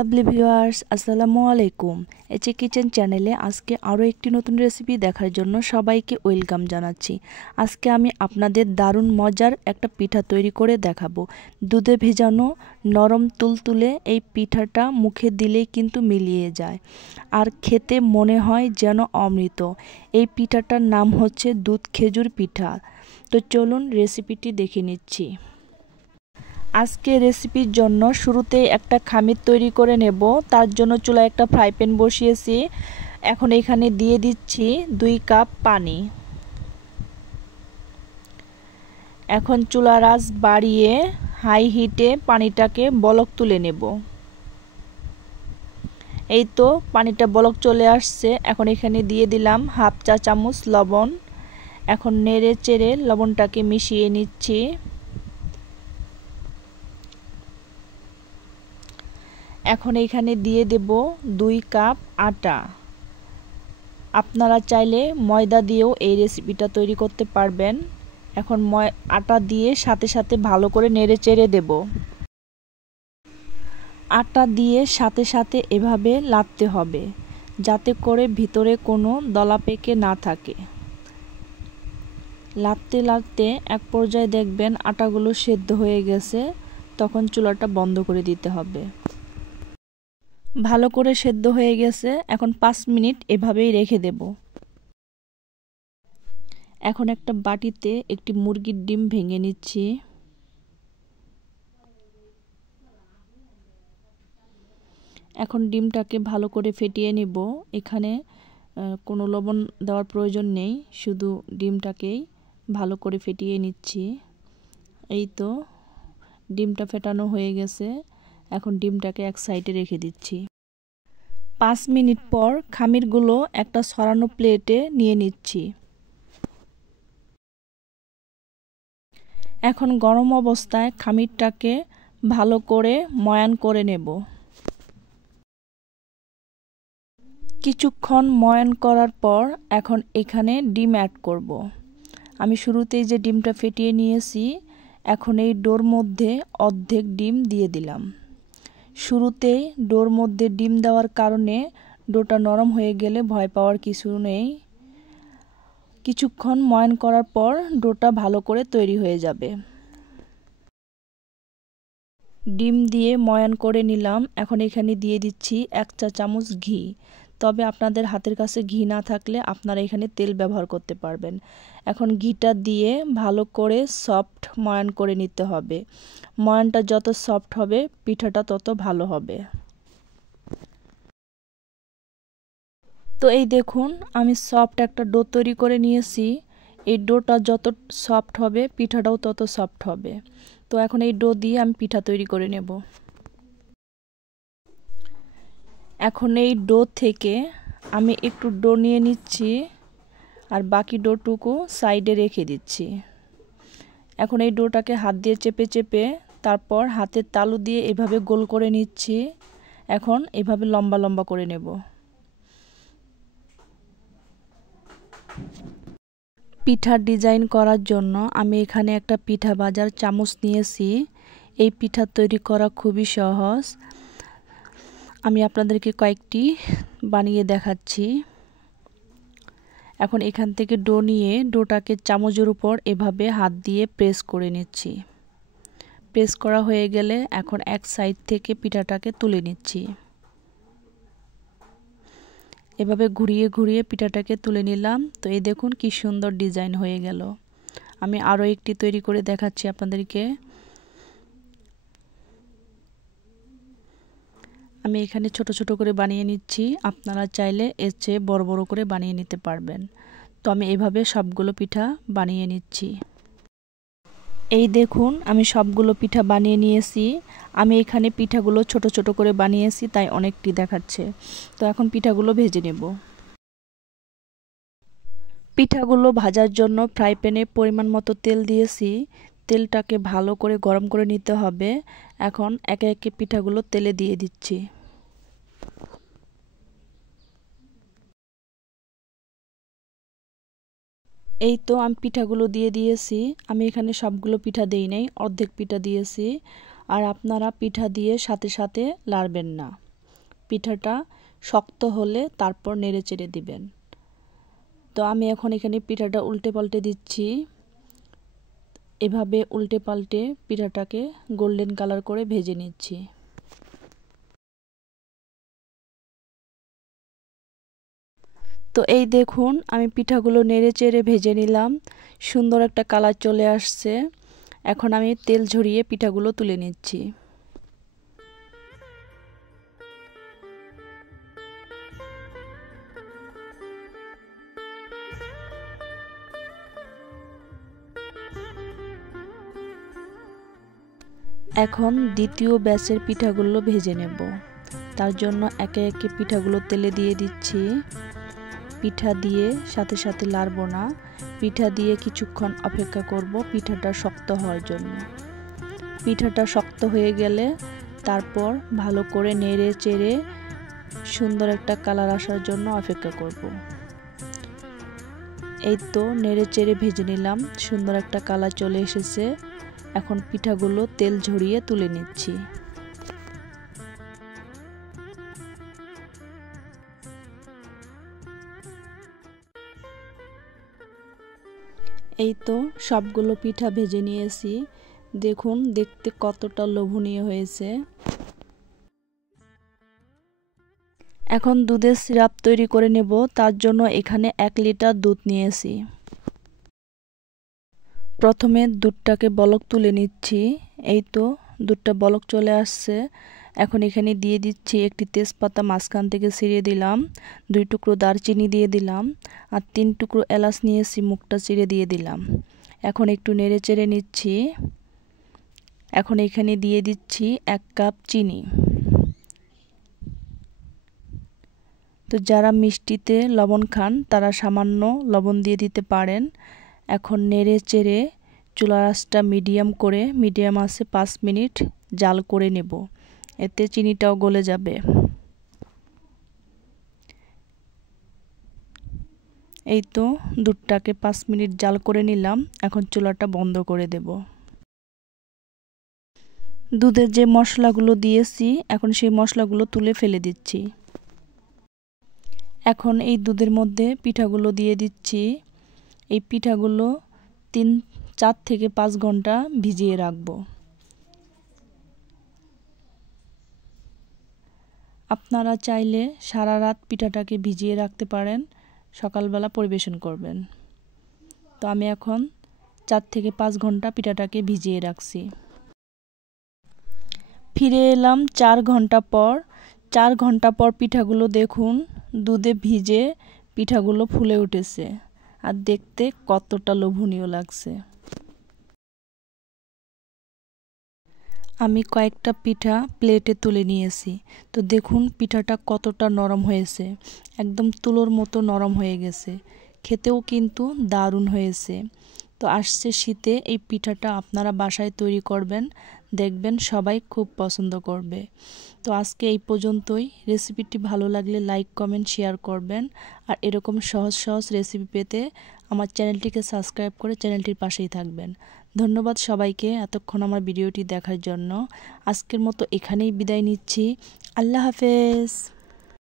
Lovely viewers, আসসালামু আলাইকুম। এচে kitchen চ্যানেলে আজকে আরও একটি নতুন রেসিপি দেখার জন্য সবাইকে ওয়েলকাম জানাচ্ছি। আজকে আমি আপনাদের দারুণ মজার একটা পিঠা তৈরি করে দেখাবো। দুধে ভেজানো নরম তুলতুলে এই পিঠাটা মুখে দিলেই কিন্তু মিলিয়ে যায় আর খেতে মনে হয় যেন অমৃত। এই পিঠাটার নাম হচ্ছে দুধ খেজুর পিঠা। তো চলুন রেসিপিটি দেখে নিচ্ছি। আজকে রেসিপির জন্য শুরুতেই একটা খামির তৈরি করে নেব। তার জন্য চুলায় একটা ফ্রাই প্যান বসিয়েছি। এখন এখানে দিয়ে দিচ্ছি 2 কাপ পানি। এখন চুলার আঁচ বাড়িয়ে হাই হিটে পানিটাকে বলক তুলে নেব। এই তো পানিটা বলক চলে আসছে। এখন এখানে দিয়ে দিলাম হাফ চা চামচ লবণ। এখন নেড়ে চেড়ে লবণটাকে মিশিয়ে নিচ্ছি। এখন এখানে দিয়ে দেব 2 কাপ আটা। আপনারা চাইলে ময়দা দিয়েও এই রেসিপিটা তৈরি করতে পারবেন। এখন আটা দিয়ে সাথে সাথে ভালো করে নেড়ে চেড়ে দেব। আটা দিয়ে সাথে সাথে এভাবে লাড়তে হবে যাতে করে ভিতরে কোনো দলা পেকে না থাকে। লাড়তে লাড়তে এক পর্যায়ে দেখবেন আটাগুলো সেদ্ধ হয়ে গেছে, তখন চুলাটা বন্ধ করে দিতে হবে। ভালো করে সেদ্ধ হয়ে গেছে। এখন 5 মিনিট এভাবেই রেখে দেব। এখন একটা বাটিতে একটি মুরগির ডিম ভেঙে নিচ্ছি। এখন ডিমটাকে ভালো করে ফেটিয়ে নিব। এখানে কোনো লবণ দেওয়ার প্রয়োজন নেই, শুধু ডিমটাকেই ভালো করে ফেটিয়ে নিচ্ছি। এই তো ডিমটা ফেটানো হয়ে গেছে। এখন ডিমটাকে এক সাইডে রেখে দিচ্ছি। 5 মিনিট পর খামিরগুলো একটা ছড়ানো প্লেটে নিয়ে নিচ্ছি। এখন গরম অবস্থায় খামিরটাকে ভালো করে ময়ান করে নেব। কিছুক্ষণ ময়ান করার পর এখন এখানে ডিম অ্যাড করব। আমি শুরুতেই যে ডিমটা ফেটিয়ে নিয়েছি, এখন এই ডোর মধ্যে অর্ধেক ডিম দিয়ে দিলাম। শুরুতেই ডোর মধ্যে ডিম দেওয়ার কারণে ডোটা নরম হয়ে গেলে ভয় পাওয়ার কিছু নেই। কিছুক্ষণ ময়ান করার পর ডোটা ভালো করে তৈরি হয়ে যাবে। ডিম দিয়ে ময়ান করে নিলাম। এখন এখানে দিয়ে দিচ্ছি 1 চা চামচ ঘি। তবে আপনাদের হাতের কাছে ঘি না থাকলে আপনারা এখানে তেল ব্যবহার করতে পারবেন। এখন ঘিটা দিয়ে ভালো করে সফট ময়ান করে নিতে হবে। ময়ানটা যত সফট হবে পিঠাটা তত ভালো হবে। তো এই দেখুন আমি সফট একটা ডো তৈরি করে নিয়েছি। এই ডোটা যত সফট হবে পিঠাটাও তত সফট হবে। তো এখন এই ডো দিয়ে আমি পিঠা তৈরি করে নেব। এখন এই ডো থেকে আমি একটু ডো নিয়ে নিচ্ছি আর বাকি ডোটুকু সাইডে রেখে দিচ্ছি। এখন এই ডোটাকে হাত দিয়ে চেপে চেপে তারপর হাতের তালু দিয়ে এভাবে গোল করে নিচ্ছি। এখন এভাবে লম্বা লম্বা করে নেব। পিঠার ডিজাইন করার জন্য আমি এখানে একটা পিঠা ভাজার চামচ নিয়েছি। এই পিঠা তৈরি করা খুবই সহজ। আমি আপনাদেরকে কয়েকটি বানিয়ে দেখাচ্ছি। এখন এখান থেকে ডো নিয়ে ডোটাকে চামচের উপর এভাবে হাত দিয়ে প্রেস করে নিচ্ছি। প্রেস করা হয়ে গেলে এখন এক সাইড থেকে পিঠাটাকে তুলে নিচ্ছি। এভাবে ঘুরিয়ে ঘুরিয়ে পিঠাটাকে তুলে নিলাম। তো এই দেখুন কি সুন্দর ডিজাইন হয়ে গেল। আমি আরও একটি তৈরি করে দেখাচ্ছি আপনাদেরকে। আমি এখানে ছোট ছোট করে বানিয়ে নিচ্ছি। আপনারা চাইলে এর চেয়ে বড় বড় করে বানিয়ে নিতে পারবেন। তো আমি এভাবে সবগুলো পিঠা বানিয়ে নিচ্ছি। এই দেখুন আমি সবগুলো পিঠা বানিয়ে নিয়েছি। আমি এখানে পিঠাগুলো ছোট ছোট করে বানিয়েছি, তাই অনেকটি দেখাচ্ছে। তো এখন পিঠাগুলো ভেজে নেব। পিঠাগুলো ভাজার জন্য ফ্রাই প্যানে পরিমাণ মতো তেল দিয়েছি। তেলটাকে ভালো করে গরম করে নিতে হবে। এখন একে একে পিঠাগুলো তেলে দিয়ে দিচ্ছি। এই তো আমি পিঠাগুলো দিয়ে দিয়েছি। আমি এখানে সবগুলো পিঠা দেই নাই, অর্ধেক পিঠা দিয়েছি। আর আপনারা পিঠা দিয়ে সাথে সাথে লাড়বেন না, পিঠাটা শক্ত হলে তারপর নেড়েচেড়ে দিবেন। তো আমি এখন এখানে পিঠাটা উল্টে পাল্টে দিচ্ছি। এভাবে উল্টে পাল্টে পিঠাটাকে গোল্ডেন কালার করে ভেজে নিচ্ছি। তো এই দেখুন আমি পিঠাগুলো নেড়েচেড়ে ভেজে নিলাম, সুন্দর একটা কালার চলে আসছে। এখন আমি তেল ঝরিয়ে পিঠাগুলো তুলে নিচ্ছি। এখন দ্বিতীয় ব্যাচের পিঠাগুলো ভেজে নেব। তার জন্য একে একে পিঠাগুলো তেলে দিয়ে দিচ্ছি। পিঠা দিয়ে সাথে সাথে লাড়ব না, পিঠা দিয়ে কিছুক্ষণ অপেক্ষা করব পিঠাটা শক্ত হওয়ার জন্য। পিঠাটা শক্ত হয়ে গেলে তারপর ভালো করে নেড়ে চেড়ে সুন্দর একটা কালার আসার জন্য অপেক্ষা করব। এই তো নেড়ে চেড়ে ভেজে নিলাম, সুন্দর একটা কালার চলে এসেছে। এখন পিঠাগুলো তেল ঝরিয়ে তুলে নিচ্ছি। এই তো সবগুলো পিঠা ভেজে নিয়েছি, দেখুন দেখতে কতটা লোভনীয় হয়েছে। এখন দুধের সিরাপ তৈরি করে নেব। তার জন্য এখানে 1 লিটার দুধ নিয়েছি। প্রথমে দুধটাকে বলক তুলে নিচ্ছি। এই তো দুধটা বলক চলে আসছে। এখন এখানে দিয়ে দিচ্ছি একটি তেজপাতা মাঝখান থেকে ছিঁড়ে দিলাম, 2 টুকরো দারচিনি দিয়ে দিলাম, আর 3 টুকরো এলাচ নিয়েছি, মুখটা চিড়ে দিয়ে দিলাম। এখন একটু নেড়ে চেড়ে নিচ্ছি। এখন এখানে দিয়ে দিচ্ছি 1 কাপ চিনি। তো যারা মিষ্টিতে লবণ খান তারা সামান্য লবণ দিয়ে দিতে পারেন। এখন নেড়ে চেড়ে চুলার আঁচটা মিডিয়াম আঁচে 5 মিনিট জাল করে নেব, এতে চিনিটাও গলে যাবে। এই তো দুধটাকে 5 মিনিট জাল করে নিলাম। এখন চুলাটা বন্ধ করে দেব। দুধের যে মশলাগুলো দিয়েছি এখন সেই মশলাগুলো তুলে ফেলে দিচ্ছি। এখন এই দুধের মধ্যে পিঠাগুলো দিয়ে দিচ্ছি। এই পিঠাগুলো 4 থেকে 5 ঘন্টা ভিজিয়ে রাখব। আপনারা চাইলে সারা রাত পিঠাটাকে ভিজিয়ে রাখতে পারেন, সকালবেলা পরিবেশন করবেন। তো আমি এখন 4 থেকে 5 ঘন্টা পিঠাটাকে ভিজিয়ে রাখছি। ফিরে এলাম 4 ঘন্টা পর। 4 ঘন্টা পর পিঠাগুলো দেখুন দুধে ভিজে পিঠাগুলো ফুলে উঠেছে, আর দেখতে কতটা লোভনীয় লাগছে। আমি কয়েকটা পিঠা প্লেটে তুলে নিয়েছি। তো দেখুন পিঠাটা কতটা নরম হয়েছে, একদম তুলোর মতো নরম হয়ে গেছে। খেতেও কিন্তু দারুণ হয়েছে। তো আসছে শীতে এই পিঠাটা আপনারা বাসায় তৈরি করবেন, দেখবেন সবাই খুব পছন্দ করবে। তো আজকে এই পর্যন্তই। রেসিপিটি ভালো লাগলে লাইক কমেন্ট শেয়ার করবেন, আর এরকম সহজ সহজ রেসিপি পেতে আমার চ্যানেলটিকে সাবস্ক্রাইব করে চ্যানেলটির পাশেই থাকবেন। ধন্যবাদ সবাইকে এতক্ষণ আমার ভিডিওটি দেখার জন্য। আজকের মতো এখানেই বিদায় নিচ্ছি। আল্লাহ হাফেজ।